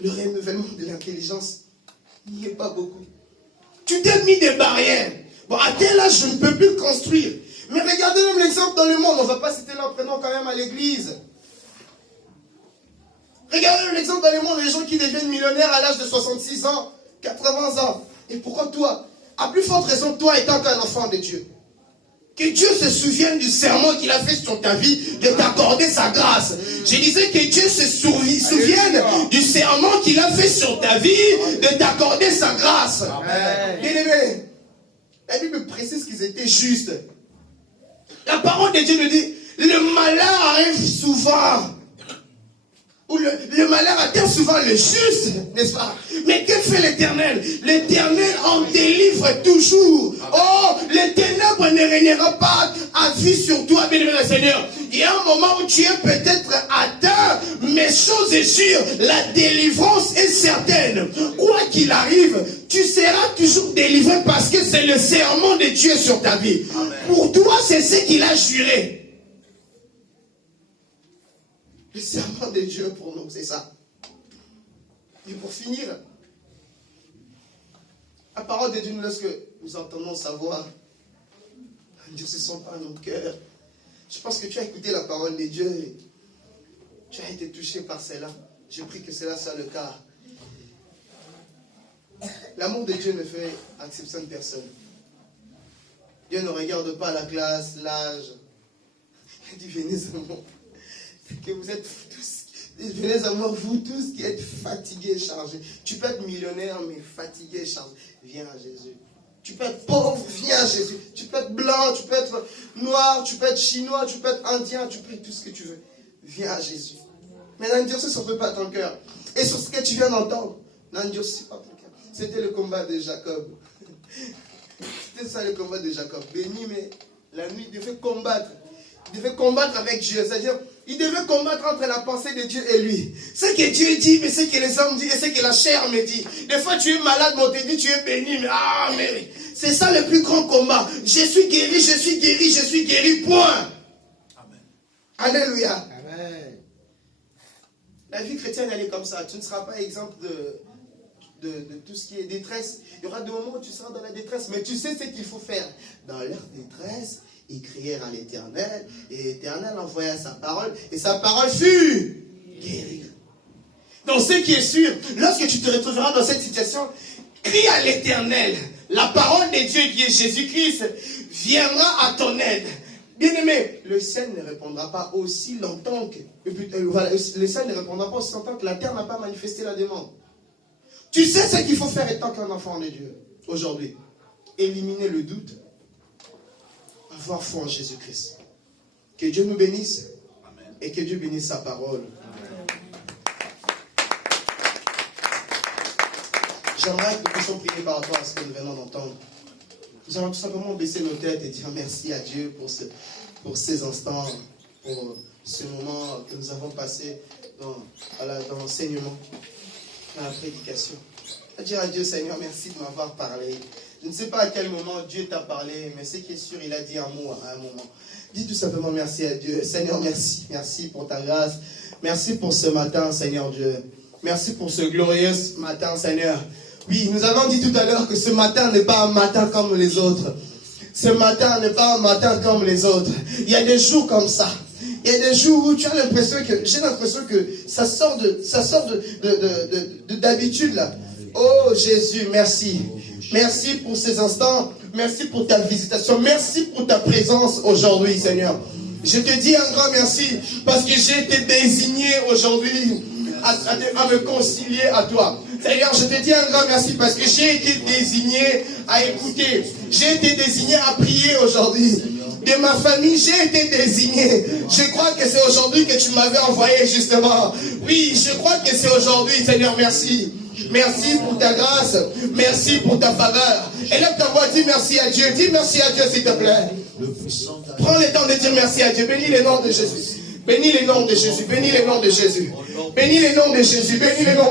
le renouvellement de l'intelligence n'y est pas beaucoup. Tu t'es mis des barrières. Bon, à tel âge, je ne peux plus construire. Mais regardez même l'exemple dans le monde. On ne va pas citer leur prénom quand même à l'église. Regardez l'exemple dans le monde des gens qui deviennent millionnaires à l'âge de 66 ans, 80 ans. Et pourquoi toi? À plus forte raison, toi étant qu'un enfant de Dieu. Que Dieu se souvienne du serment qu'il a fait sur ta vie, de t'accorder sa grâce. Je disais que Dieu se souvienne du serment qu'il a fait sur ta vie, de t'accorder sa grâce. Amen. Bien aimé, la Bible précise qu'ils étaient justes. La parole de Dieu nous dit, le malheur arrive souvent. Ou le malheur atteint souvent le juste, n'est-ce pas? Mais que fait l'Éternel? L'Éternel en délivre toujours. Oh, les ténèbres ne régnera pas à vie sur toi, bien-aimé le Seigneur. Il y a un moment où tu es peut-être atteint, mais chose est sûre, la délivrance est certaine. Quoi qu'il arrive, tu seras toujours délivré parce que c'est le serment de Dieu sur ta vie. Amen. Pour toi, c'est ce qu'il a juré. Le serment de Dieu pour nous, c'est ça. Et pour finir, la parole de Dieu, lorsque nous entendons sa voix, ne se sent pas nos cœurs. Je pense que tu as écouté la parole de Dieu et tu as été touché par cela. Je prie que cela soit le cas. L'amour de Dieu ne fait exception de personne. Dieu ne regarde pas la classe, l'âge. Il dit, venez à moi. Que vous êtes tous, venez à moi, vous tous qui êtes fatigués et chargés. Tu peux être millionnaire, mais fatigué et chargé. Viens à Jésus. Tu peux être pauvre, viens à Jésus. Tu peux être blanc, tu peux être noir, tu peux être chinois, tu peux être indien, tu peux être tout ce que tu veux. Viens à Jésus. Mais n'endurcis pas ton cœur. Et sur ce que tu viens d'entendre, n'endurcis pas ton cœur. C'était le combat de Jacob. C'était ça le combat de Jacob. Béni, mais la nuit, il devait combattre. Il devait combattre avec Dieu. C'est-à-dire, il devait combattre entre la pensée de Dieu et lui. Ce que Dieu dit, mais ce que les hommes disent et ce que la chair me dit. Des fois, tu es malade, mais on te dit, tu es béni. Mais c'est ça le plus grand combat. Je suis guéri, je suis guéri, je suis guéri, point. Amen. Alléluia. Amen. La vie chrétienne, elle est comme ça. Tu ne seras pas exemple de tout ce qui est détresse. Il y aura des moments où tu seras dans la détresse, mais tu sais ce qu'il faut faire. Dans leur détresse, ils crièrent à l'Éternel, et l'Éternel envoya sa parole, et sa parole fut guérie. Donc ce qui est sûr, lorsque tu te retrouveras dans cette situation, crie à l'Éternel. La parole de Dieu qui est Jésus-Christ viendra à ton aide. Bien-aimé, le ciel ne répondra pas aussi longtemps que... le ciel ne répondra pas aussi longtemps que la terre n'a pas manifesté la demande. Tu sais ce qu'il faut faire étant qu'un enfant de Dieu aujourd'hui. Éliminer le doute. Avoir foi en Jésus-Christ. Que Dieu nous bénisse. Amen. Et que Dieu bénisse sa parole. Amen. J'aimerais que nous puissions prier par rapport à ce que nous venons d'entendre. Nous allons tout simplement baisser nos têtes et dire merci à Dieu pour ces instants, pour ce moment que nous avons passé dans l'enseignement, dans la prédication. À dire à Dieu, Seigneur, merci de m'avoir parlé. Je ne sais pas à quel moment Dieu t'a parlé, mais ce qui est sûr, il a dit un mot à un moment. Dis tout simplement merci à Dieu. Seigneur, merci. Merci pour ta grâce. Merci pour ce matin, Seigneur Dieu. Merci pour ce glorieux matin, Seigneur. Oui, nous avons dit tout à l'heure que ce matin n'est pas un matin comme les autres. Ce matin n'est pas un matin comme les autres. Il y a des jours comme ça. Il y a des jours où tu as l'impression que, j'ai l'impression que ça sort d'habitude là. Oh Jésus, merci. Merci pour ces instants. Merci pour ta visitation. Merci pour ta présence aujourd'hui, Seigneur. Je te dis un grand merci parce que j'ai été désigné aujourd'hui à me concilier à toi. Seigneur, je te dis un grand merci parce que j'ai été désigné à écouter. J'ai été désigné à prier aujourd'hui. De ma famille, j'ai été désigné. Je crois que c'est aujourd'hui que tu m'avais envoyé justement. Oui, je crois que c'est aujourd'hui, Seigneur, merci. Merci pour ta grâce. Merci pour ta faveur. Élève ta voix, dis merci à Dieu. Dis merci à Dieu, s'il te plaît. Prends le temps de dire merci à Dieu. Bénis le nom de Jésus. Bénis le nom de Jésus. Bénis le nom de Jésus. Bénis le nom de Jésus. Bénis le nom